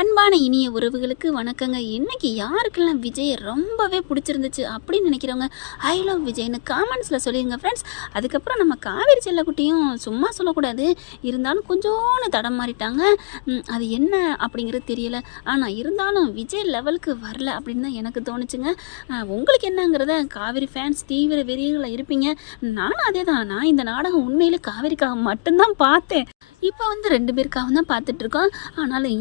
அன்பான இனிய உறவுகளுக்கு வணக்கங்க. இன்னைக்கு யாருக்கெல்லாம் விஜய் ரொம்பவே பிடிச்சிருந்துச்சு அப்படின்னு நினைக்கிறவங்க ஐ லவ் விஜய்னு காமெண்ட்ஸில் சொல்லிடுங்க ஃப்ரெண்ட்ஸ். அதுக்கப்புறம் நம்ம காவேரி செல்லக்குட்டியும் சும்மா சொல்லக்கூடாது, இருந்தாலும் கொஞ்சோன்னு தடம் மாறிட்டாங்க. அது என்ன அப்படிங்கிறது தெரியல. ஆனால் இருந்தாலும் விஜய் லெவலுக்கு வரல அப்படின்னு தான் எனக்கு தோணுச்சுங்க. உங்களுக்கு என்னங்கிறத காவேரி ஃபேன்ஸ் தீவிர வெறியர்களில் இருப்பீங்க. நானும் அதே தான். நான் இந்த நாடகம் உண்மையிலே காவேரிக்காக மட்டும்தான் பார்த்தேன். இப்போ வந்து 2 பேருக்காக தான் பார்த்துட்ருக்கோம். ஆனாலும்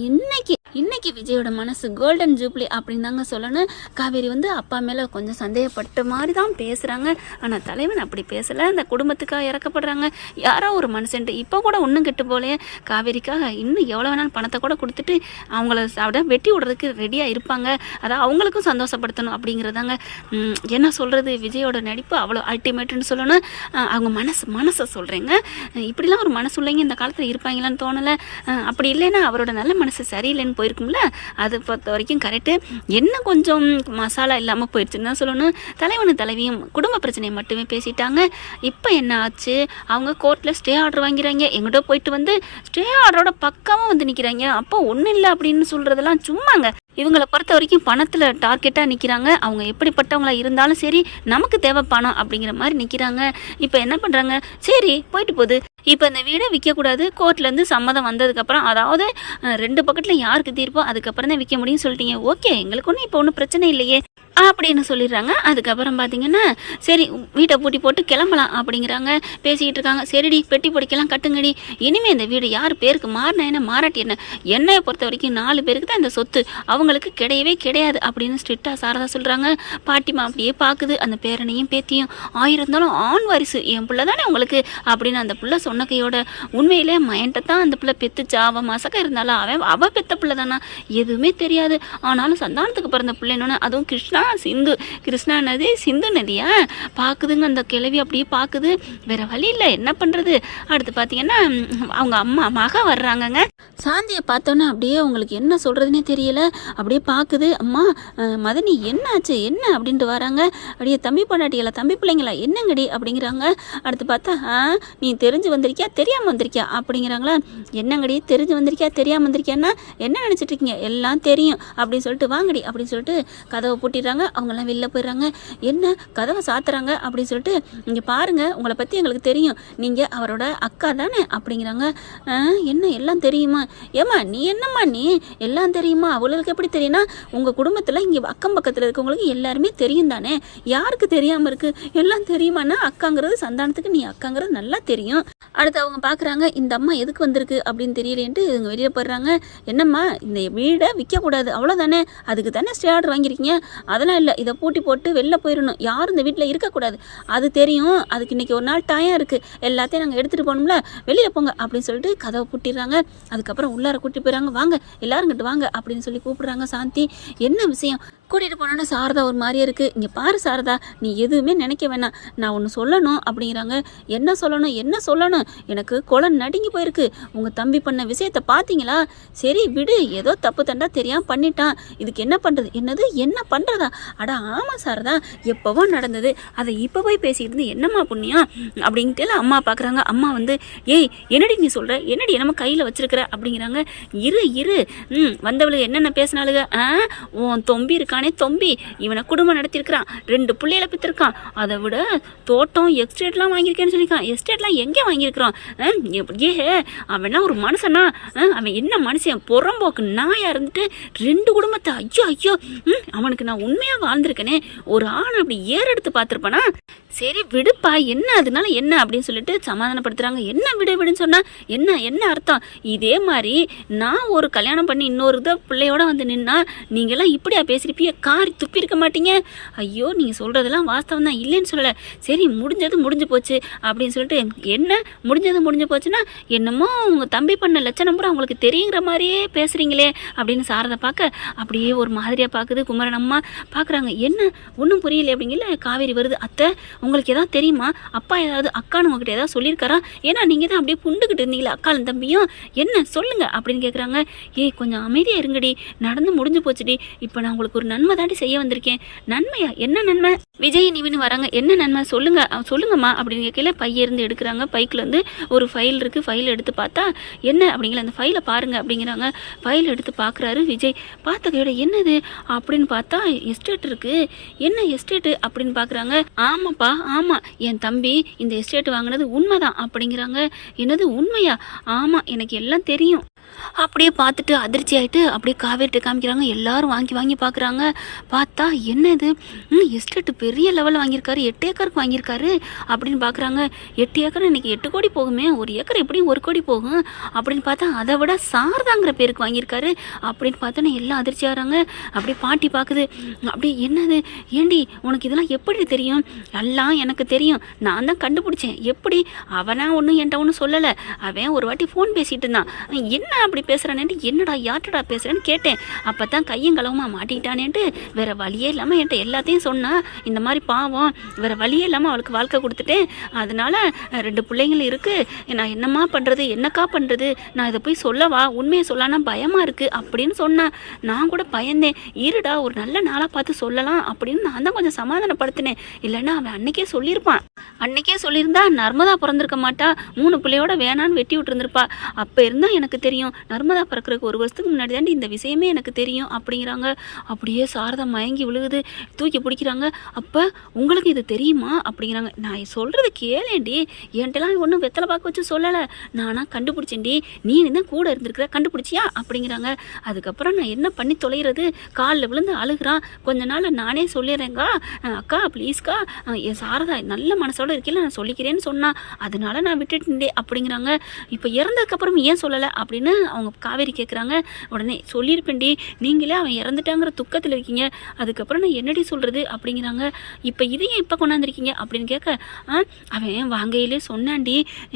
இன்னைக்கு விஜயோட மனசு கோல்டன் ஜூப்ளி அப்படின்னு தாங்க சொல்லணும். காவேரி வந்து அப்பா மேலே கொஞ்சம் சந்தேகப்பட்ட மாதிரி தான் பேசுகிறாங்க. ஆனால் தலைவன் அப்படி பேசலை. அந்த குடும்பத்துக்காக இறக்கப்படுறாங்க யாரோ ஒரு மனுஷன்ட்டு. இப்போ கூட ஒன்றும் கெட்டு போலையே. காவேரிக்காக இன்னும் எவ்வளோ வேணாலும் பணத்தை கூட கொடுத்துட்டு அவங்கள அப்படியே வெட்டி விடுறதுக்கு ரெடியாக இருப்பாங்க. அதான் அவங்களுக்கும் சந்தோஷப்படுத்தணும் அப்படிங்கிறதாங்க. என்ன சொல்கிறது, விஜயோட நடிப்பு அவ்வளோ அல்டிமேட்டுன்னு சொல்லணும். அவங்க மனசை சொல்கிறேங்க. இப்படிலாம் ஒரு மனசு உள்ளவங்க இந்த காலத்தில் இருப்பாங்களான்னு தோணலை. அப்படி இல்லைன்னா அவரோட நல்ல மனசு சரியில்லைன்னு போயிருக்கும்ல. அதை பொறுத்த வரைக்கும் கரெக்டு. என்ன கொஞ்சம் மசாலா இல்லாமல் போயிடுச்சுன்னு தான் சொல்லணும். தலைவனும் தலைவியும் குடும்ப பிரச்சனையை மட்டுமே பேசிட்டாங்க. இப்போ என்ன ஆச்சு, அவங்க கோர்ட்டில் ஸ்டே ஆர்டர் வாங்கிறாங்க. எங்கிட்ட போயிட்டு வந்து ஸ்டே ஆர்டரோட பக்கமாக வந்து நிற்கிறாங்க. அப்போ ஒன்றும் இல்லை அப்படின்னு சொல்கிறதெல்லாம் சும்மாங்க. இவங்களை பொறுத்த வரைக்கும் பணத்தில் டார்கெட்டாக நிற்கிறாங்க. அவங்க எப்படிப்பட்டவங்களா இருந்தாலும் சரி, நமக்கு தேவை பணம் அப்படிங்கிற மாதிரி நிற்கிறாங்க. இப்போ என்ன பண்ணுறாங்க, சரி போயிட்டு போகுது. இப்போ இந்த வீடை விற்கக்கூடாது, கோர்ட்லேருந்து சம்மதம் வந்ததுக்கப்புறம், அதாவது 2 பக்கத்தில் யாருக்கு தீர்ப்போ அதுக்கப்புறம் தான் விற்க முடியும்னு சொல்லிட்டீங்க. ஓகே, எங்களுக்கு ஒன்றும் இப்போ ஒன்றும் பிரச்சனை இல்லையே அப்படின்னு சொல்லிடுறாங்க. அதுக்கப்புறம் பார்த்தீங்கன்னா சரி வீட்டை பூட்டி போட்டு கிளம்பலாம் அப்படிங்கிறாங்க. பேசிக்கிட்டு இருக்காங்க. சரிடி பெட்டி பொடிக்கலாம் கட்டுங்கடி, இனிமேல் இந்த வீடு யார் பேருக்கு மாறினா என்ன மாறாட்டி என்ன, என்னையை பொறுத்த வரைக்கும் 4 பேருக்கு தான் இந்த சொத்து, அவங்களுக்கு கிடையவே கிடையாது அப்படின்னு ஸ்ட்ரிக்டாக சாரதா சொல்கிறாங்க. பாட்டிமா அப்படியே பார்க்குது அந்த பேரனையும் பேத்தியும். 1000 இருந்தாலும் ஆண் வாரிசு என் பிள்ளை தானே உங்களுக்கு அப்படின்னு அந்த பிள்ளை சொன்ன கையோட உண்மையிலே மையன்ட்ட தான் அந்த பிள்ளை பெத்துச்சா, அவன் மசக்க இருந்தாலும் அவள் பெத்த பிள்ளை தானா எதுவுமே தெரியாது. ஆனாலும் சந்தானத்துக்கு பிறந்த பிள்ளைன்னு, அதுவும் கிருஷ்ணா நதி சிந்து நதியா பார்க்குதுங்க. அந்த கிழவி அப்படியே பார்க்குது. வேற வழி இல்லை, என்ன பண்ணுறது. அடுத்து பார்த்தீங்கன்னா அவங்க மக வர்றாங்கங்க. சாந்தியை பார்த்தோன்னே அப்படியே உங்களுக்கு என்ன சொல்கிறதுனே தெரியல. அப்படியே பார்க்குது. அம்மா மதனி என்னாச்சு என்ன அப்படின்ட்டு வராங்க. அப்படியே தம்பி பொண்டாட்டிகளா தம்பி பிள்ளைங்களா என்னங்கடி அப்படிங்கிறாங்க. அடுத்து பார்த்தா நீ தெரிஞ்சு வந்திருக்கியா தெரியாமல் வந்திருக்கியா அப்படிங்கிறாங்களா. என்னங்கடி தெரிஞ்சு வந்திருக்கியா தெரியாமல் வந்திருக்கியான்னா என்ன நினச்சிட்டு இருக்கீங்க, எல்லாம் தெரியும் அப்படின்னு சொல்லிட்டு வாங்கடி அப்படின்னு சொல்லிட்டு கதவை பூட்டிடுறாங்க. அவங்கெல்லாம் வெளில போயிடுறாங்க. என்ன கதவை சாத்துறாங்க அப்படின்னு சொல்லிட்டு, இங்கே பாருங்கள் உங்களை பற்றி எங்களுக்கு தெரியும், நீங்கள் அவரோட அக்கா தானே அப்படிங்கிறாங்க. என்ன எல்லாம் தெரியுமா, ஏம்மா நீ என்னம்மா நீ எல்லாம் தெரியுமா, அவளுக்கு எப்படி தெரியும்னா உங்கள் குடும்பத்தில் இங்கே அக்கம் பக்கத்தில் இருக்கவங்களுக்கு எல்லாருமே தெரியும் தானே, யாருக்கு தெரியாமல் இருக்குது, எல்லாம் தெரியுமாண்ணா அக்காங்கிறது சந்தானத்துக்கு நீ அக்காங்கிறது நல்லா தெரியும். அடுத்து அவங்க பார்க்குறாங்க இந்த அம்மா எதுக்கு வந்திருக்கு அப்படின்னு தெரியலேன்ட்டு இவங்க வெளியே போடுறாங்க. என்னம்மா இந்த வீடை விற்கக்கூடாது அவ்வளோதானே, அதுக்கு தானே ஸ்டே ஆர்டர் வாங்கியிருக்கீங்க, அதெல்லாம் இல்லை, இதை பூட்டி போட்டு வெளில போயிடணும், யாரும் இந்த வீட்டில் இருக்கக்கூடாது, அது தெரியும், அதுக்கு இன்றைக்கி ஒரு நாள் டைம் இருக்குது, எல்லாத்தையும் நாங்கள் எடுத்துகிட்டு போகணும்ல, வெளியில் போங்க அப்படின்னு சொல்லிட்டு கதவை பூட்டிடுறாங்க. அதுக்கப்புறம் உள்ளார கூட்டிட்டு போயிடறாங்க. வாங்க எல்லாரும் கிட்ட வாங்க அப்படின்னு சொல்லி கூப்பிடுறாங்க. சாந்தி என்ன விஷயம் கூட்டிகிட்டு போனோன்னா சாரதா ஒரு மாதிரியே இருக்குது. இங்கே பாரு சாரதா, நீ எதுவுமே நினைக்க வேணாம், நான் ஒன்று சொல்லணும் அப்படிங்கிறாங்க. என்ன சொல்லணும், எனக்கு குளம் நடுங்கி போயிருக்கு, உங்கள் தம்பி பண்ண விஷயத்தை பார்த்தீங்களா, சரி விடு, ஏதோ தப்பு தண்டா தெரியாமல் பண்ணிட்டான், இதுக்கு என்ன பண்ணுறது, என்ன பண்ணுறதா, அட ஆமாம் சாரதா எப்போவோ நடந்தது, அதை இப்போ போய் பேசிக்கிட்டு இருந்து என்னம்மா புண்ணியம் அப்படின்ட்டு அம்மா பார்க்குறாங்க. அம்மா வந்து ஏய் என்னடி நீ சொல்கிற, என்னடி என்னமோ கையில் வச்சிருக்கிற அப்படிங்கிறாங்க. இரு வந்தவளுக்கு என்னென்ன பேசினாளுங்க, உன் தொம்பி இருக்கானே தொம்பி, இவனை குடும்பம் நடத்திருக்கிறான், 2 பிள்ளைகளை பித்திருக்கான், அதை விட தோட்டம் எஸ்டேட்லாம் வாங்கியிருக்கேன்னு சொல்லியிருக்கான். எஸ்டேட்லாம் எங்கே வாங்கியிருக்கிறான், அவனா ஒரு மனுஷனா, அவன் என்ன மனுஷன் புறம்போக்கு நாயாக இருந்துட்டு 2 குடும்பத்தை ஐயோ அவனுக்கு நான் உண்மையாக வாழ்ந்திருக்கேனே, ஒரு ஆணை அப்படி ஏறெடுத்து பார்த்துருப்பானா, சரி விடுப்பா என்ன அதனால என்ன அப்படின்னு சொல்லிட்டு சமாதானப்படுத்துகிறாங்க. என்ன விடுன்னு சொன்னால் என்ன அர்த்தம், இதே மாதிரி நான் ஒரு கல்யாணம் பண்ணி இன்னொரு பிள்ளையோட வந்து நின்னா நீங்கள்லாம் இப்படியா பேசியிருப்பீங்க, காரி துப்பி இருக்க மாட்டீங்க, ஐயோ நீங்கள் சொல்கிறதெல்லாம் வாஸ்தவம் தான் இல்லைன்னு சொல்லலை, சரி முடிஞ்சு போச்சு அப்படின்னு சொல்லிட்டு, என்ன முடிஞ்சு போச்சுன்னா என்னமோ உங்கள் தம்பி பண்ண லட்சணம் பூரா உங்களுக்கு தெரியுங்கிற மாதிரியே பேசுகிறீங்களே அப்படின்னு சாரதை பார்க்க அப்படியே ஒரு மாதிரியாக பார்க்குது. குமரன் அம்மா பார்க்குறாங்க. என்ன ஒன்றும் புரியல அப்படிங்கல. காவேரி வருது. அத்தை உங்களுக்கு எதாவது தெரியுமா, அப்பா ஏதாவது அக்கான்னு உங்ககிட்ட ஏதாவது சொல்லியிருக்காரா, ஏன்னா நீங்கள் தான் அப்படியே புண்டுக்கிட்டு இருந்தீங்களா அக்காலும் தம்பியும், என்ன சொல்லுங்க அப்படின்னு கேட்குறாங்க. ஏய் கொஞ்சம் அமைதியாக இருங்கடி, நடந்து முடிஞ்சு போச்சுடி, இப்போ நான் உங்களுக்கு ஒரு நன்மை தாண்டி செய்ய வந்திருக்கேன். நன்மையா? என்ன நன்மை? விஜய் நிவின்னு வராங்க. என்ன நன்மை சொல்லுங்க சொல்லுங்கம்மா அப்படின்னு கேட்கல. பையிருந்து எடுக்கிறாங்க. பைக்கில் வந்து ஒரு ஃபைல் இருக்குது. ஃபைல் எடுத்து பார்த்தா என்ன அப்படிங்கிற அந்த ஃபைலை பாருங்க அப்படிங்கிறாங்க. ஃபைல் எடுத்து பார்க்குறாரு விஜய். பார்த்த கையோட என்னது அப்படின்னு பார்த்தா எஸ்டேட் இருக்குது. என்ன எஸ்டேட்டு அப்படின்னு பார்க்குறாங்க. ஆமாப்பா ஆமாம், என் தம்பி இந்த எஸ்டேட் வாங்கினது உண்மைதான் அப்படிங்கிறாங்க. என்னது உண்மையா? ஆமாம், எனக்கு எல்லாம் தெரியும். அப்படியே பார்த்துட்டு அதிர்ச்சி ஆகிட்டு அப்படியே காவேரிட்டு காமிக்கிறாங்க. எல்லாரும் வாங்கி வாங்கி பார்க்குறாங்க. பார்த்தா என்னது எஸ்டேட்டு பெரிய லெவலில் வாங்கியிருக்காரு. 8 ஏக்கருக்கு வாங்கியிருக்காரு அப்படின்னு பார்க்குறாங்க. 8 ஏக்கர் இன்றைக்கி 8 கோடி போகுமே, ஒரு ஏக்கர் எப்படியும் 1 கோடி போகும் அப்படின்னு பார்த்தா அதை விட சாரதாங்கிற பேருக்கு வாங்கியிருக்காரு அப்படின்னு பார்த்தோன்னா எல்லாம் அதிர்ச்சி ஆகிறாங்க. அப்படியே பாட்டி பார்க்குது. அப்படியே என்னது ஏண்டி உனக்கு இதெல்லாம் எப்படி தெரியும்? எல்லாம் எனக்கு தெரியும், நான் தான் கண்டுபிடிச்சேன். எப்படி? அவனா ஒன்றும் என்கிட்ட ஒன்றும் சொல்லலை. அவன் ஒரு வாட்டி ஃபோன் பேசிகிட்டு இருந்தான். என்ன அப்படி பேசுகிறானேன்ட்டு என்னடா யார்ட்டடா பேசுகிறேன்னு கேட்டேன். அப்போ தான் கையும் களவுமா மாட்டிக்கிட்டானேன்ட்டு வேறு வழியே இல்லாமல் என்கிட்ட எல்லாத்தையும் சொன்னான். இந்த மாதிரி பாவம் வேறு வழியே இல்லாமல் அவளுக்கு வாழ்க்கை கொடுத்துட்டேன். அதனால் 2 பிள்ளைங்கள் இருக்குது. நான் என்னம்மா பண்ணுறது, என்னக்கா பண்ணுறது, நான் இதை போய் சொல்லவா, உண்மையை சொல்லானா பயமாக இருக்குது அப்படின்னு சொன்னான். நான் கூட பயந்தேன். இருடா ஒரு நல்ல நாளாக பார்த்து சொல்லலாம் அப்படின்னு நான் தான் கொஞ்சம் சமாதானப்படுத்தினேன். இல்லைன்னா அவன் அன்னைக்கே சொல்லியிருப்பான். அன்னைக்கே சொல்லியிருந்தா நர்மதா பிறந்திருக்க மாட்டா, 3 பிள்ளையோட வேணான்னு வெட்டி விட்டுருந்துருப்பா. அப்போ இருந்தால் எனக்கு தெரியும், நர்மதா பிறக்கிறதுக்கு 1 வருஷத்துக்கு முன்னாடி தாண்டி இந்த விஷயமே எனக்கு தெரியும் அப்படிங்கிறாங்க. அப்படியே சாரதா மயங்கி விழுகுது. தூக்கி பிடிக்கிறாங்க. அப்போ உங்களுக்கு இது தெரியுமா அப்படிங்கிறாங்க. நான் சொல்கிறது கேளேண்டி, என்கிட்டலாம் ஒன்றும் வெத்தலை பார்க்க வச்சு சொல்லலை, நானாக கண்டுபிடிச்சேன்டி. நீ தான் கூட இருந்திருக்கிற, கண்டுபிடிச்சியா அப்படிங்கிறாங்க. அதுக்கப்புறம் நான் என்ன பண்ணி தொலைகிறது? காலில் விழுந்து அழுகிறான். கொஞ்ச நாள் நானே சொல்லிடுறேங்க்கா, அக்கா ப்ளீஸ்க்கா, என் சாரதா நல்ல மனசோட இருக்கையில் நான் சொல்லிக்கிறேன்னு சொன்னா, அதனால நான் விட்டுட்டேன் அப்படிங்கிறாங்க. இப்போ இறந்ததுக்கப்புறம் ஏன் சொல்லலை அப்படின்னு அவங்க காவேரி கேட்குறாங்க. உடனே சொல்லியிருப்பேன்டி, நீங்களே அவன் இறந்துட்டாங்கிற துக்கத்தில் இருக்கீங்க, அதுக்கப்புறம் நான் என்னடி சொல்கிறது அப்படிங்கிறாங்க. இப்போ இதையும் இப்போ கொண்டாந்துருக்கீங்க அப்படின்னு கேட்க, அவன் வாங்கையிலே சொன்னான்டி,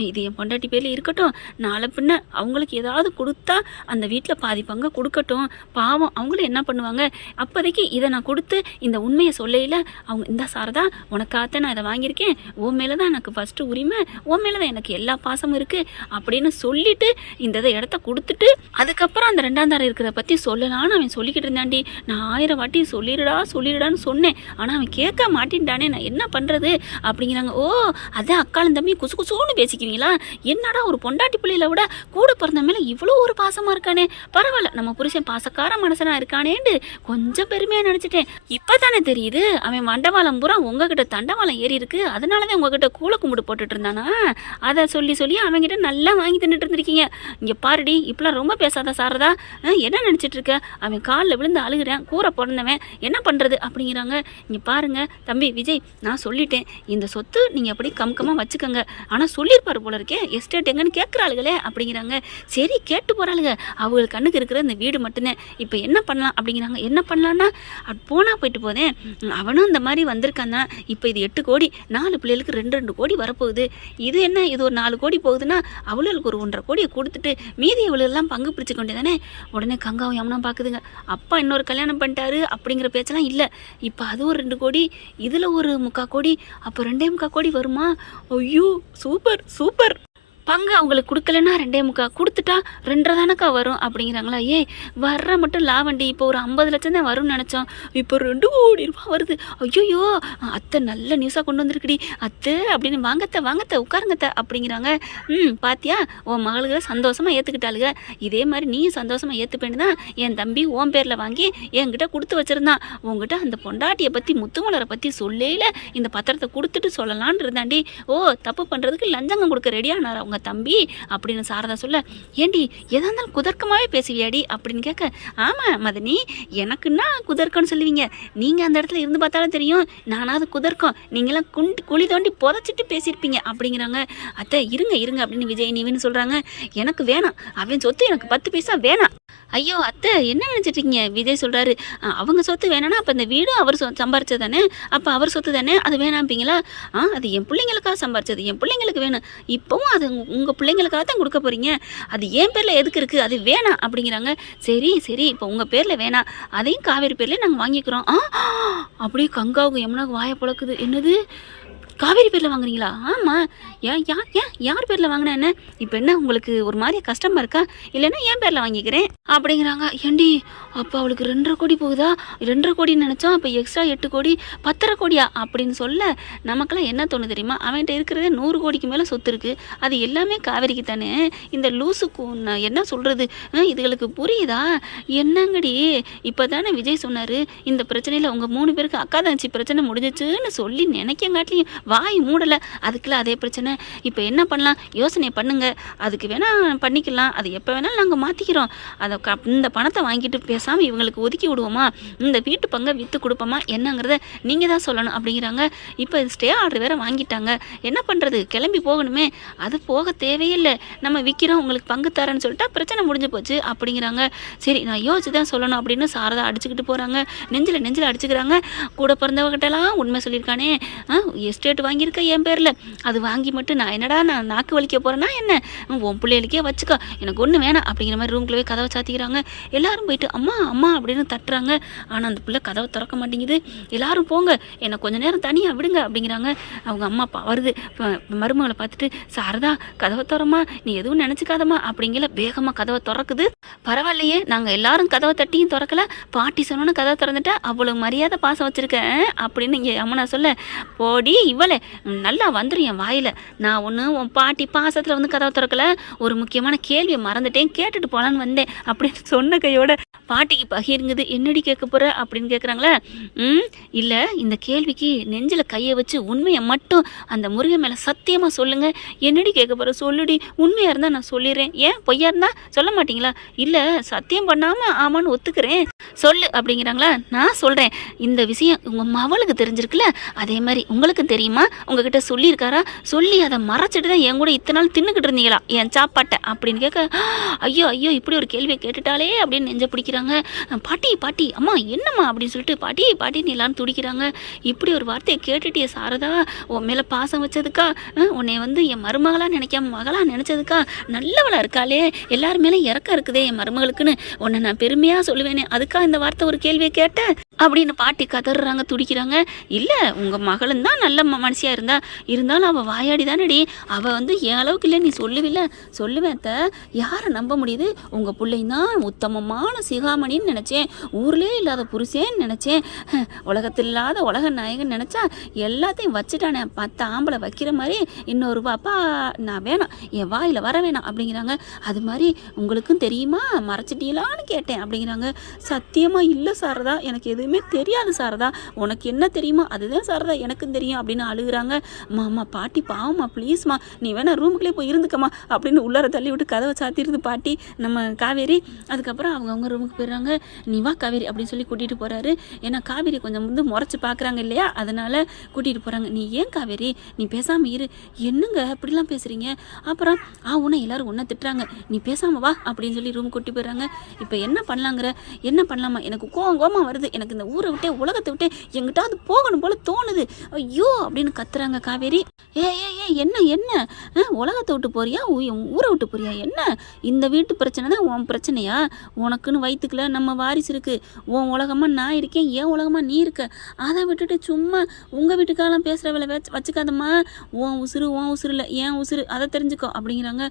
இது என் பொண்டாட்டி பேரில் இருக்கட்டும், நாளை பின்ன அவங்களுக்கு ஏதாவது கொடுத்தா அந்த வீட்டில் பாதி பங்கு கொடுக்கட்டும், பாவம் அவங்களும் என்ன பண்ணுவாங்க, அப்போதைக்கு இதை நான் கொடுத்து இந்த உண்மையை சொல்லையில் அவங்க இந்த சாரதா உனக்காக நான் இதை வாங்கியிருக்கேன், உன் மேலே தான் எனக்கு ஃபஸ்ட்டு உரிமை, உன் மேலே தான் எனக்கு எல்லா பாசமும் இருக்குது அப்படின்னு சொல்லிட்டு இந்த இடத்த கொடுத்துட்டு அதுக்கப்புறம் அந்த 2ஆம் தாரம் இருக்கிறத பற்றி சொல்லலான்னு அவன் சொல்லிக்கிட்டு இருந்தாண்டி. நான் 1000 வாட்டி சொல்லிடுடான்னு சொன்னேன், ஆனால் அவன் கேட்க மாட்டேன்டானே, நான் என்ன பண்ணுறது அப்படிங்கிறாங்க. ஓ அதான் அக்காலும் தம்பி குசு குசுன்னு பேசிக்கிறீங்களா? என்னடா ஒரு பொண்டாட்டி பிள்ளையில விட கூட பிறந்த மேலே இவ்வளோ ஒரு பாசமாக இருக்கானே, பரவாயில்ல நம்ம புருஷன் பாசக்கார மனசனாக இருக்கானேன்னு கொஞ்சம் பெருமையாக நினச்சிட்டேன். இப்போ தானே தெரியுது அவன் மண்டவாளம் பூரா உங்ககிட்ட தண்டவாளம் ஏறி இருக்கு, அதனால தான் உங்ககிட்ட கூழ கும்பிடு போட்டுட்டு இருந்தானா, அதை சொல்லி அவங்ககிட்ட நல்லா வாங்கி தின்னுட்டு இருந்திருக்கீங்க. இங்கே பாருடி, இப்பெல்லாம் ரொம்ப பேசாத சாரதா, என்ன நினச்சிட்டு இருக்க? அவன் காலில் விழுந்து அழுகிறேன், கூரை பிறந்தவன், என்ன பண்ணுறது அப்படிங்கிறாங்க. இங்கே பாருங்க தம்பி விஜய், நான் சொல்லிட்டேன், இந்த சொத்து நீங்கள் எப்படி கம்கமாக வச்சுக்கோங்க, ஆனால் சொல்லியிருப்பாரு போல இருக்கே, எஸ்டேட் எங்கன்னு கேட்குறாளுகளே அப்படிங்கிறாங்க. சரி கேட்டு போகிறாளுங்க, அவங்களுக்கு கண்ணுக்கு இருக்கிற இந்த வீடு மட்டும்தான், இப்போ என்ன பண்ணலாம் அப்படிங்கிறாங்க. என்ன பண்ணலான்னா போனால் போயிட்டு போதேன், அவனும் இந்த மாதிரி வந்திருக்கான் தான், இப்போ இது 8 கோடி, 4 பிள்ளைகளுக்கு 2 கோடி வரப்போகுது, இது என்ன இது ஒரு 4 கோடி போகுதுன்னா அவளுக்கு ஒரு 1.5 கோடியை கொடுத்துட்டு மீதி இவளெல்லாம் பங்கு பிடிச்சு கொண்டே தானே. உடனே கங்காவும் யமுனா பார்க்குதுங்க. அப்பா இன்னொரு கல்யாணம் பண்ணிட்டாரு அப்படிங்கிற பேச்செல்லாம் இல்லை, இப்போ அது ஒரு 2 கோடி, இதில் ஒரு 3/4 கோடி, அப்போ 2.25 கோடி வருமா? ஐயோ சூப்பர் சூப்பர். பங்கு அவங்களுக்கு கொடுக்கலன்னா 2.25 கொடுத்துட்டா 2.5 தானக்கா வரும் அப்படிங்கிறாங்களா. வர்ற மட்டும் லாவண்டி, இப்போ ஒரு 50 லட்சம் தான் வரும்னு நினச்சோம், இப்போ 2 கோடி ரூபா வருது. ஐயோ அத்தை நல்ல நியூஸாக கொண்டு வந்திருக்குடி அத்தை அப்படின்னு, வாங்கத்த உட்காருங்கத்த அப்படிங்கிறாங்க. பாத்தியா உன் மகளுக்கு சந்தோஷமாக ஏற்றுக்கிட்டாளுங்க, இதே மாதிரி நீயும் சந்தோஷமாக ஏற்றுப்பேன்னு தான் என் தம்பி ஓன் பேரில் வாங்கி என்கிட்ட கொடுத்து வச்சுருந்தான். உங்ககிட்ட அந்த பொண்டாட்டியை பற்றி முத்துமலரை பற்றி சொல்லையில் இந்த பத்திரத்தை கொடுத்துட்டு சொல்லலான் இருந்தாண்டி. ஓ தப்பு பண்ணுறதுக்கு லஞ்சங்கம் கொடுக்க ரெடியானார் அவங்க தம்பி அப்படின்னு சாரதா சொல்ல, ஏண்டி எதா இருந்தாலும் குதர்க்கமாகவே பேசுவியாடி அப்படின்னு கேட்க, ஆமாம் மதனி எனக்குன்னா குதர்க்கம்னு சொல்லுவீங்க, நீங்கள் அந்த இடத்துல இருந்து பார்த்தாலும் தெரியும் நானாவது குதர்க்கம், நீங்களாம் குழி தோண்டி புதைச்சிட்டு பேசியிருப்பீங்க அப்படிங்கிறாங்க. அத்தை இருங்க அப்படின்னு விஜய் நிவின்னு சொல்கிறாங்க. எனக்கு வேணாம், அவன் சொத்து எனக்கு 10 பைசா வேணாம். ஐயோ அத்தை என்ன நினச்சிட்ருக்கீங்க? விஜய் சொல்கிறாரு, அவங்க சொத்து வேணான்னா அப்போ அந்த வீடும் அவர் சம்பாரிச்சது தானே, அப்போ அவர் சொத்து தானே, அது வேணாmpீங்களா? அது என் பிள்ளைங்களுக்காக சம்பாரிச்சது, என் பிள்ளைங்களுக்கு வேணும், இப்போவும் அது உங்கள் பிள்ளைங்களுக்காக தான் கொடுக்க போகிறீங்க, அது என் பேரில் எதுக்கு இருக்குது, அது வேணாம் அப்படிங்கிறாங்க. சரி இப்போ உங்கள் பேரில் வேணாம், அதையும் காவேரி பேர்லேயே நாங்கள் வாங்கிக்கிறோம். அப்படியே கங்காவுக்கு யமுனாவுக்கு வாயை பழக்குது. என்னது காவேரி பேரில் வாங்குறீங்களா? ஆமாம். ஏன் யார் பேரில் வாங்கினா என்ன? இப்போ என்ன உங்களுக்கு ஒரு மாதிரி கஷ்டமாக இருக்கா? இல்லைன்னா என் பேரில் வாங்கிக்கிறேன் அப்படிங்கிறாங்க. ஏண்டி அப்போ அவளுக்கு 2.5 கோடி போகுதா? 2.5 கோடின்னு நினச்சோம், அப்போ எக்ஸ்ட்ரா 8 கோடி 10.5 கோடியா அப்படின்னு சொல்ல நமக்கெல்லாம் என்ன தோணு தெரியுமா? அவன்கிட்ட இருக்கிறதே 100 கோடிக்கு மேலே சொத்து இருக்குது. அது எல்லாமே காவேரிக்கு தானே. இந்த லூசுக்கு நான் என்ன சொல்கிறது? இதுகளுக்கு புரியுதா? என்னங்கடி இப்போ தானே விஜய் சொன்னார், இந்த பிரச்சனையில் உங்கள் 3 பேருக்கு அக்கா தங்கச்சி பிரச்சனை முடிஞ்சிச்சுன்னு சொல்லி நினைக்கங்காட்டிலையும் வாய் மூடலை. அதுக்குள்ள அதே பிரச்சனை. இப்போ என்ன பண்ணலாம்? யோசனை பண்ணுங்க. அதுக்கு வேணால் பண்ணிக்கலாம், அது எப்போ வேணாலும் நாங்கள் மாற்றிக்கிறோம். அதை இந்த பணத்தை வாங்கிட்டு பேசாமல் இவங்களுக்கு ஒதுக்கி விடுவோமா, இந்த வீட்டு பங்கை விற்று கொடுப்போமா என்னங்கிறத நீங்கள் தான் சொல்லணும் அப்படிங்கிறாங்க. இப்போ ஸ்டே ஆர்டர் வேறு வாங்கிட்டாங்க, என்ன பண்ணுறது? கிளம்பி போகணுமே. அது போக தேவையில்லை, நம்ம விற்கிறோம் உங்களுக்கு பங்கு தரேன்னு சொல்லிட்டா பிரச்சனை முடிஞ்சு போச்சு அப்படிங்கிறாங்க. சரி நான் யோசிச்சு தான் சொல்லணும் அப்படின்னு சாரதா அடிச்சுக்கிட்டு போகிறாங்க. நெஞ்சில் அடிச்சுக்கிறாங்க. கூட பிறந்தவங்கிட்டலாம் உண்மை சொல்லியிருக்கானே, எஸ்டேட் வாங்கியிருக்க என் பேரில், அது வாங்கி மட்டும் நான் என்னடா நான் நாக்கு வலிக்க போகிறேன்னா என்ன? உன் பிள்ளைகளுக்கே வச்சுக்கோ, எனக்கு ஒன்று வேணாம் அப்படிங்கிற மாதிரி ரூம்குள்ளே கதவை சாத்திக்கிறாங்க. எல்லாரும் போயிட்டு அம்மா அம்மா அப்படின்னு தட்டுறாங்க. ஆனால் அந்த பிள்ளை கதவை திறக்க மாட்டேங்குது. எல்லாரும் போங்க, என்னை கொஞ்சம் நேரம் தனியாக விடுங்க அப்படிங்கிறாங்க. அவங்க அம்மா அப்பா வருது. மருமகளை பார்த்துட்டு சாரதா கதவை திறமா, நீ எதுவும் நினச்சிக்காதம்மா அப்படிங்கிற வேகமாக கதவை திறக்குது. பரவாயில்லையே, நாங்கள் எல்லாரும் கதவை தட்டியும் திறக்கல, பாட்டி சொன்னோன்னு கதவை திறந்துட்டா அவ்வளோ மரியாதை பாசம் வச்சுருக்கேன் அப்படின்னு இங்கே அம்மனா சொல்ல, போடி இவளே நல்லா வந்துடும் என் வாயில். நான் ஒன்று உன் பாட்டி பாசத்தில் வந்து கதவை திறக்கல, ஒரு முக்கியமான கேள்வியை மறந்துட்டேன், கேட்டுட்டு போகலான்னு வந்தேன் அப்படின்னு சொன்ன கையோட பாட்டிக்கு பகிருங்குது. என்னடி கேட்க போகிற அப்படின்னு கேட்குறாங்களே. இல்லை, இந்த கேள்விக்கு நெஞ்சில் கையை வச்சு உண்மையை மட்டும் அந்த முருகன் மேலே சத்தியமாக சொல்லுங்கள். என்னடி கேட்க போகிற? சொல்லுடி, உண்மையாக இருந்தால் நான் சொல்லிடுறேன். ஏன் பொய்யா இருந்தால் சொல்ல மாட்டிங்களா? இல்லை, சத்தியம் பண்ணாமல் ஆமான்னு ஒத்துக்கிறேன், சொல்லு அப்படிங்கிறாங்களா. நான் சொல்கிறேன், இந்த விஷயம் உங்கள் மவளுக்கு தெரிஞ்சிருக்குல்ல, அதே மாதிரி உங்களுக்கு தெரியுமா? உங்ககிட்ட சொல்லியிருக்காரா? சொல்லி அதை மறைச்சிட்டு தான் என் கூட இத்தனை நாள் தின்னுக்கிட்டு இருந்தீங்களா என் சாப்பாட்டை அப்படின்னு கேட்க, ஐயோ ஐயோ இப்படி ஒரு கேள்வியை கேட்டுட்டாலே அப்படின்னு நெஞ்ச பிடிக்கிறாங்க. பாட்டி பாட்டி அம்மா என்னம்மா அப்படின்னு சொல்லிட்டு பாட்டி பாட்டின்னு எல்லாரும் துடிக்கிறாங்க. இப்படி ஒரு வார்த்தையை கேட்டுட்டியே சாரதா, உன் மேலே பாசம் வச்சதுக்கா, உன்னை வந்து என் மருமகளாக நினைக்காம மகளாக நினச்சதுக்கா, நல்லவளாக இருக்காளே, எல்லாரு மேலே இறக்கம் இருக்குதே என் மருமகளுக்குன்னு உன்னை நான் பெருமையாக சொல்லுவேனே, அதுக்கா இந்த வார்த்தை ஒரு கேள்வியை கேட்டேன் அப்படின்னு பாட்டி கதறாங்க, துடிக்கிறாங்க. இல்லை, உங்கள் மகளும் தான் நல்ல மனுஷியாக இருந்தாலும் அவள் வாயாடி தானடி, அவள் வந்து என் அளவுக்கு இல்லை, நீ சொல்லுவில்ல. சொல்லுவேன் த, யாரை நம்ப முடியுது? உங்கள் பிள்ளைங்க தான் உத்தமமான சிகாமணின்னு நினச்சேன், ஊர்லேயே இல்லாத புருஷேன்னு நினச்சேன், உலகத்தில் இல்லாத உலக நாயகன் நினச்சா எல்லாத்தையும் வச்சுட்டானே, 10 ஆம்பளை வைக்கிற மாதிரி இன்னொரு பாப்பா நான் வேணாம், என் வாயில் வர வேணாம் அப்படிங்கிறாங்க. அது மாதிரி உங்களுக்கும் தெரியுமா, மறைச்சிட்டீங்களான்னு கேட்டேன் அப்படிங்கிறாங்க. சத்தியமாக இல்லை சாரதா, எனக்கு எதுவுமே தெரியாது சாரதா, உனக்கு என்ன தெரியுமா அதுதான் சாரதா எனக்கும் தெரியும் அப்படின்னு அழுகுறாங்க. அம்மா பாட்டி பாவம்மா, ப்ளீஸ்மா நீ வேணா ரூமுக்குள்ளே போய் இருந்துக்கம்மா அப்படின்னு உள்ளார தள்ளி விட்டு கதவை சாத்திடுது பாட்டி நம்ம காவேரி. அதுக்கப்புறம் அவங்க ரூமுக்கு போயிடுறாங்க. நீ வா காவேரி அப்படின்னு சொல்லி கூட்டிகிட்டு போகிறாரு. ஏன்னா காவேரி கொஞ்சம் வந்து முறைச்சி பார்க்குறாங்க இல்லையா, அதனால் கூட்டிகிட்டு போகிறாங்க. நீ ஏன் காவேரி நீ பேசாமல் இரு, என்னங்க அப்படிலாம் பேசுகிறீங்க, அப்புறம் உன்னை எல்லோரும் ஒன்றை திட்டுறாங்க, நீ பேசாமல் வா அப்படின்னு சொல்லி ரூம் கூட்டி போயிடுறாங்க. இப்போ என்ன பண்ணலாங்கிற? என்ன பண்ணலாமா? எனக்கு கோவமா வருது, எனக்கு இந்த ஊரை விட்டே உலகத்தை விட்டே எங்கிட்டாவது போகணும் போல தோணுது, ஐயோ அப்படின்னு கத்துறாங்க காவேரி. ஏ என்ன உலகத்தை விட்டு போறியா, ஊரை விட்டு போறியா? என்ன இந்த வீட்டு பிரச்சனை தான் உன் பிரச்சனையா? உனக்குன்னு வயிற்றுக்குள்ள நம்ம வாரிசு இருக்குது, உன் உலகமாக நான் இருக்கேன், என் உலகமாக நீ இருக்க, அதை விட்டுட்டு சும்மா உங்கள் வீட்டுக்காரெல்லாம் பேசுகிற வேலை வச்சுக்காதம்மா, உன் உசுறு இல்லை என் உசுறு, அதை தெரிஞ்சுக்கோ அப்படிங்கிறாங்க.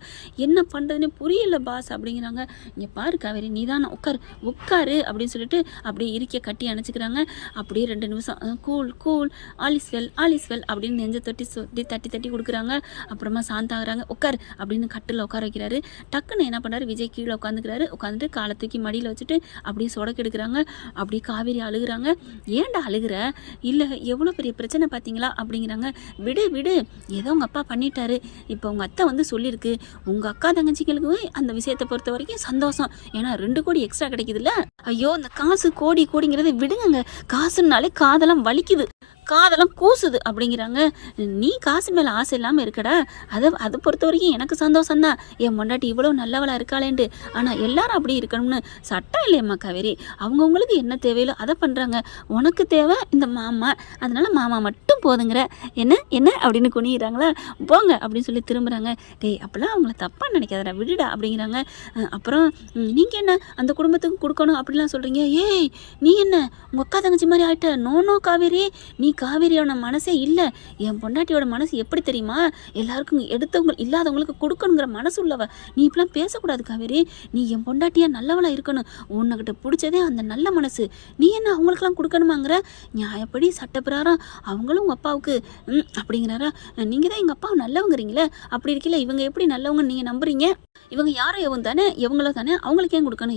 என்ன பண்ணுறதுன்னு புரியல பாஸ் அப்படிங்கிறாங்க. இங்கே பாரு காவேரி, நீ தான் உட்காரு அப்படின்னு சொல்லிட்டு அப்படியே இருக்க கட்டி அணைச்சிக்கிறாங்க. அப்படியே 2 நிமிஷம் கூல் ஆலிஸ்வெல் அப்படின்னு நெஞ்ச தட்டி கொடுக்குறாங்க. அப்புறமா சாந்தாகிறாங்க. உட்கார் அப்படின்னு கட்டில் உட்கார வைக்கிறாரு. டக்குன்னு என்ன பண்ணுறாரு, விஜய் கீழே உட்காந்துட்டு காலை தூக்கி மடியில் வச்சுட்டு அப்படியே சொடக்கு எடுக்கிறாங்க. அப்படியே காவேரி அழுகுறாங்க. ஏன்டா அழுகுற? இல்லை எவ்வளோ பெரிய பிரச்சனை பார்த்தீங்களா அப்படிங்கிறாங்க. விடு ஏதோ உங்கள் அப்பா பண்ணிட்டாரு, இப்போ உங்கள் அத்தை வந்து சொல்லியிருக்கு, உங்கள் அக்கா தங்கச்சிங்களுக்கு அந்த விஷயத்தை பொறுத்த வரைக்கும் சந்தோஷம், ஏன்னா 2 கோடி எக்ஸ்ட்ரா கிடைக்குதுல்ல. ஐயோ இந்த காசு கோடிங்கிறத விடுங்க, காசுனாலே காதெல்லாம் வலிக்குது, காதெல்லாம் கூசுது அப்படிங்கிறாங்க. நீ காசு மேலே ஆசை இல்லாமல் இருக்கடா, அதை பொறுத்த வரைக்கும் எனக்கு சந்தோஷம்தான், என் பொண்டாட்டி இவ்வளோ நல்லவளாக இருக்காளேன்ட்டு. ஆனால் எல்லாரும் அப்படி இருக்கணும்னு சட்டம் இல்லையம்மா காவேரி, அவங்கவுங்களுக்கு என்ன தேவையில்லோ அதை பண்ணுறாங்க, உனக்கு தேவை இந்த மாமா, அதனால மாமா மட்டும் போதுங்கிற, என்ன அப்படின்னு குனிகிறாங்களா. போங்க அப்படின்னு சொல்லி திரும்புகிறாங்க. டேய் அப்போல்லாம் அவங்கள தப்பாக நினைக்காதடா, விடுடா அப்படிங்கிறாங்க. அப்புறம் நீங்கள் என்ன அந்த குடும்பத்துக்கு கொடுக்கணும் அப்படிலாம் சொல்கிறீங்க, ஏய் நீ என்ன உங்கள் அக்கா தங்கச்சி மாதிரி ஆகிட்ட? நோ காவேரி, நீ காவேரியோட மனசே இல்லை. என் பொண்டாட்டியோட மனசு எப்படி தெரியுமா, எல்லாருக்கும் எடுத்தவங்க இல்லாதவங்களுக்கு கொடுக்கணுங்கிற மனசு உள்ளவ. நீ இப்பெல்லாம் பேசக்கூடாது காவேரி. நீ என் பொண்டாட்டியா நல்லவளா இருக்கணும். உன்னைக்கிட்ட பிடிச்சதே அந்த நல்ல மனசு. நீ என்ன அவங்களுக்கெல்லாம் கொடுக்கணுமாங்கிற? நியாயப்படி சட்டப்பிரகாரம் அவங்களும் உங்கள் அப்பாவுக்கு அப்படிங்கிறாரா? நீங்கள் தான் எங்கள் அப்பாவை நல்லவங்கிறீங்களே, அப்படி இருக்கல இவங்க எப்படி நல்லவங்கன்னு நீங்கள் நம்புறீங்க? இவங்க யாரோ எவங்க தானே, எவங்களோ தானே, அவங்களுக்கு ஏன் கொடுக்கணும்?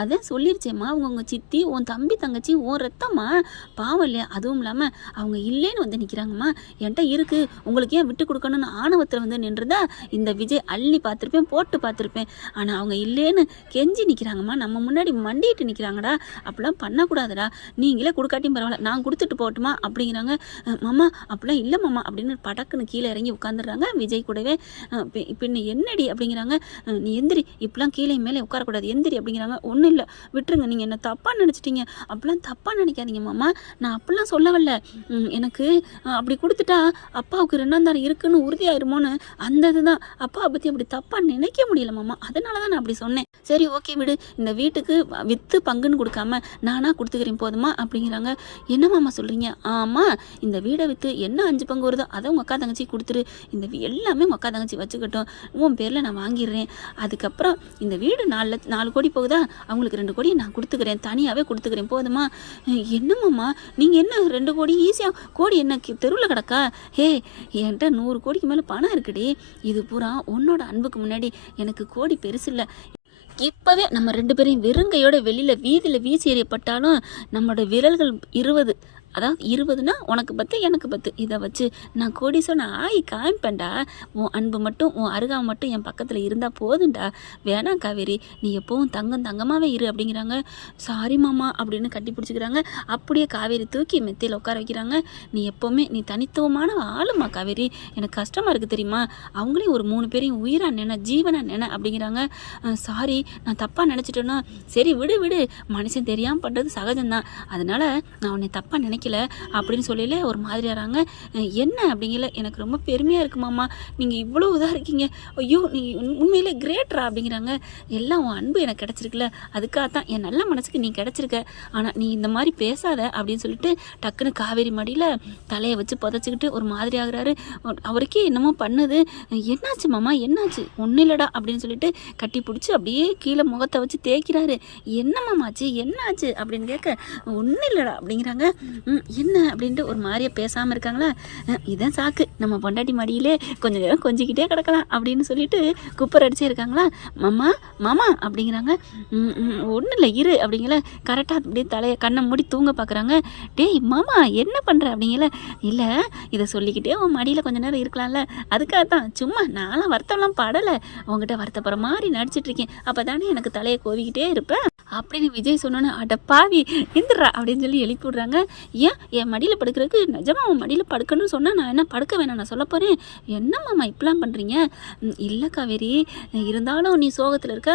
அதான் சொல்லிருச்சேம்மா, அவங்க உங்கள் சித்தி, உன் தம்பி தங்கச்சி, உன் ரத்தம்மா, பாவம் இல்லையா? அதுவும் இல்லாமல் அவங்க இல்லைன்னு வந்து நிற்கிறாங்கம்மா. என்கிட்ட இருக்குது, உங்களுக்கு ஏன் விட்டு கொடுக்கணும்னு ஆணவத்தில் வந்து நின்றுதா இந்த விஜய் அள்ளி பார்த்துருப்பேன், போட்டு பார்த்துருப்பேன். ஆனால் அவங்க இல்லைன்னு கெஞ்சி நிற்கிறாங்கம்மா, நம்ம முன்னாடி மண்டிட்டு நிற்கிறாங்கடா. அப்படிலாம் பண்ணக்கூடாதுடா. நீங்களே கொடுக்காட்டியும் பரவாயில்ல, நான் கொடுத்துட்டு போகட்டுமா அப்படிங்கிறாங்க. மாமா அப்படிலாம் இல்லை மாமா அப்படின்னு படக்குன்னு கீழே இறங்கி உட்காந்துடுறாங்க விஜய் கூடவே. பின்ன என்னடி அப்படிங்கிறாங்க. நீ எந்திரி, இப்பெல்லாம் கீழே மேலே உட்காரக்கூடாது, எந்திரி அப்படிங்கிறாங்க. ஒன்றும் இல்லை விட்டுருங்க, நீங்கள் என்ன தப்பாக நினச்சிட்டீங்க. அப்படிலாம் தப்பாக நினைக்காதீங்க மாமா, நான் அப்படிலாம் சொல்லவில்லை. எனக்கு அப்படி கொடுத்துட்டா அப்பாவுக்கு 2ஆம் தாரம் இருக்குன்னு உறுதியாயிருமோன்னு அந்த இதுதான். அப்பாவை பற்றி அப்படி தப்பாக நினைக்க முடியல மாமா, அதனால தான் நான் அப்படி சொன்னேன். சரி ஓகே விடு, இந்த வீட்டுக்கு விற்று பங்குன்னு கொடுக்காம நானாக கொடுத்துக்கிறேன் போதுமா அப்படிங்கிறாங்க. என்ன மாமா சொல்கிறீங்க? ஆமாம், இந்த வீடை விற்று என்ன 5 பங்கு வருதோ அதை உங்கள் அக்கா தங்கச்சி கொடுத்துரு. இந்த எல்லாமே உங்கள் அக்கா தங்கச்சி வச்சுக்கட்டும், உன் பேரில் நான் வாங்கிடுறேன். அதுக்கப்புறம் இந்த வீடு 4 கோடி போகுதா, அவங்களுக்கு 2 கோடி நான் கொடுத்துக்கிறேன், தனியாகவே கொடுத்துக்கிறேன் போதுமா? என்னம்மாம்மா நீங்கள் என்ன 2 கோடி ஈஸியாக, கோடி என்ன தெருவில் கிடக்கா? என்கிட்ட 100 கோடிக்கு மேலே பணம் இருக்குடி. இது பூரா உன்னோட அன்புக்கு முன்னாடி எனக்கு கோடி பெருசு இல்லை. இப்போவே நம்ம 2 பேரையும் வெறுங்கையோட வெளியில் வீதியில் வீசி எறியப்பட்டாலும் நம்மளோட விரல்கள் 20, அதாவது 20னா உனக்கு 10 எனக்கு 10, இதை வச்சு நான் கோடீஸ்வரன் ஆகி காமிப்பேன்டா. உன் அன்பு மட்டும், உன் அருகாமை மட்டும் என் பக்கத்தில் இருந்தால் போதும்டா. வேணாம் காவேரி, நீ எப்போவும் தங்கமாகவே இரு அப்படிங்கிறாங்க. சாரி மாமா அப்படின்னு கட்டி பிடிச்சிக்கிறாங்க. அப்படியே காவேரி தூக்கி மெத்தையில் உட்கார வைக்கிறாங்க. நீ எப்போவுமே நீ தனித்துவமான ஆளுமா காவேரி, எனக்கு கஷ்டமாக இருக்குது தெரியுமா, அவங்களையும் ஒரு 3 பேரையும் உயிராக நினை, ஜீவனாக நினை அப்படிங்கிறாங்க. சாரி, நான் தப்பாக நினச்சிட்டேன்னா சரி விடு, மனுஷன் தெரியாமல் பண்ணுறது சகஜம்தான், அதனால் நான் உன்னை தப்பாக நினைக்கல அப்படின்னு சொல்லல ஒரு மாதிரியாராங்க. என்ன அப்படிங்கல, எனக்கு ரொம்ப பெருமையாக இருக்குமாம்மா, நீங்கள் இவ்வளோ இதாக இருக்கீங்க, ஐயோ நீங்கள் உண்மையிலே கிரேட்ரா அப்படிங்கிறாங்க. எல்லாம் உன் அன்பு எனக்கு கிடச்சிருக்குல்ல, அதுக்காகத்தான் என் நல்ல மனசுக்கு நீ கிடச்சிருக்க, ஆனால் நீ இந்த மாதிரி பேசாத அப்படின்னு சொல்லிட்டு டக்குன்னு காவேரி மடியில் தலையை வச்சு புதைச்சிக்கிட்டு ஒரு மாதிரி ஆகுறாரு. அவருக்கே என்னமோ பண்ணுது. என்னாச்சு மாமா என்னாச்சு? ஒன்றும் இல்லடா அப்படின்னு சொல்லிட்டு கட்டி பிடிச்சி அப்படியே கீழே முகத்தை வச்சு தேய்க்கிறாரு. என்ன மாமாச்சு என்னாச்சு அப்படின்னு கேட்க, ஒன்றும் இல்லடா அப்படிங்கிறாங்க. என்ன அப்படின்ட்டு ஒரு மாதிரியே பேசாமல் இருக்காங்களா. இதான் சாக்கு, நம்ம பொண்டாட்டி மடியிலே கொஞ்சம் நேரம் கொஞ்சிக்கிட்டே கிடக்கலாம் அப்படின்னு சொல்லிட்டு குப்பர் அடிச்சே இருக்காங்களா. மாமா அப்படிங்கிறாங்க. ஒன்றும் இல்லை இரு அப்படிங்கல. கரெக்டாக அப்படியே தலையை கண்ணை மூடி தூங்க பார்க்குறாங்க. டேய் மாமா என்ன பண்ணுற அப்படிங்கல. இல்லை இதை சொல்லிக்கிட்டே உன் மடியில் கொஞ்சம் நேரம் இருக்கலாம்ல, அதுக்காக தான், சும்மா நான்லாம் வருத்தம்லாம் படலை, உங்ககிட்ட வருத்தப்படுற மாதிரி நடிச்சிட்ருக்கேன், அப்போ தானே எனக்கு தலையை கோவிக்கிட்டே இருப்பேன் அப்படின்னு விஜய் சொன்னோன்னே, அட பாவி எந்திரா அப்படின்னு சொல்லி எழுப்பி விட்றாங்க. ஏன் என் மடியில் படுக்கிறதுக்கு நிஜமாக உன் மடியில் படுக்கணும்னு சொன்னால் நான் என்ன படுக்க வேணாம் நான் சொல்ல போகிறேன்? என்னம்மாம்மா இப்படிலாம் பண்ணுறீங்க? இல்லை காவேரி, இருந்தாலும் நீ சோகத்தில் இருக்க,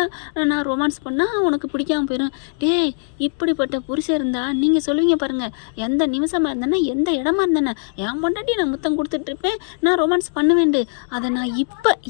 நான் ரொமான்ஸ் பண்ணால் உனக்கு பிடிக்காமல் போயிடும். டேய் இப்படிப்பட்ட புருஷன் இருந்தால் நீங்கள் சொல்லுவீங்க பாருங்கள், எந்த நிமிஷமாக இருந்தேன்னா எந்த இடமா இருந்தேன்னா என் பொண்டாட்டி நான் முத்தம் கொடுத்துட்ருப்பேன், நான் ரொமான்ஸ் பண்ணுவேண்டு. அதை நான்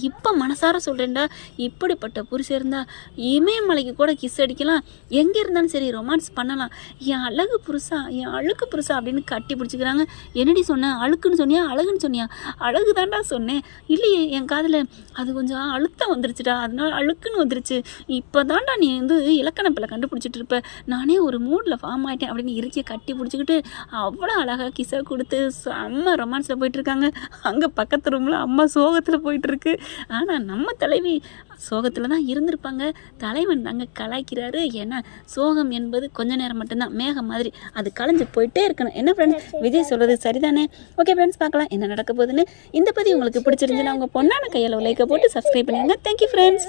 இப்போ மனசார சொல்கிறேன்டா. இப்படிப்பட்ட புருஷன் இருந்தால் இமயமலைக்கு கூட கிஸ் அடிக்கலாம், எங்கே இருந்தாலும் சரி ரொமான்ஸ் பண்ணலாம். என் அழகு புருஷா, என் அழுக்கு புருஷா அப்படின்னு கட்டி பிடிச்சிக்கிறாங்க. என்னடி சொன்னேன்? அழுக்குன்னு சொன்னியா அழகுன்னு சொன்னியா? அழகு தான்டா சொன்னேன். இல்லையே, என் காதில் அது கொஞ்சம் அழுத்தம் வந்துருச்சுடா, அதனால அழுக்குன்னு வந்துருச்சு. இப்போ தான்டா நீ வந்து இலக்கண பிள்ளை கண்டுபிடிச்சிட்டு இருப்ப, நானே ஒரு மூடில் ஃபார்ம் ஆகிட்டேன் அப்படின்னு இறுக்கிய கட்டி பிடிச்சிக்கிட்டு அவ்வளோ அழகாக கிசை கொடுத்து செம்ம ரொமான்ஸில் போயிட்டுருக்காங்க. அங்கே பக்கத்து ரூமில் அம்மா சோகத்தில் போயிட்டுருக்கு. ஆனால் நம்ம தலைவி சோகத்தில் தான் இருந்திருப்பாங்க. தலைவன் தாங்க கலாய்க்கிறாரு. ஏன்னா சோகம் என்பது கொஞ்ச நேரம் மட்டும்தான், மேகம் மாதிரி அது கலைஞ்சு போயிட்டே இருக்கணும். என்ன ஃப்ரெண்ட்ஸ், விஜய் சொல்கிறது சரிதானே? ஓகே ஃப்ரெண்ட்ஸ், பார்க்கலாம் என்ன நடக்க போகுதுன்னு. இந்த பதிவு உங்களுக்கு பிடிச்சிருந்துச்சுன்னா உங்கள் பொண்ணான கையில் லைக்கை போட்டு சப்ஸ்கிரைப் பண்ணிடுங்க. Thank you friends.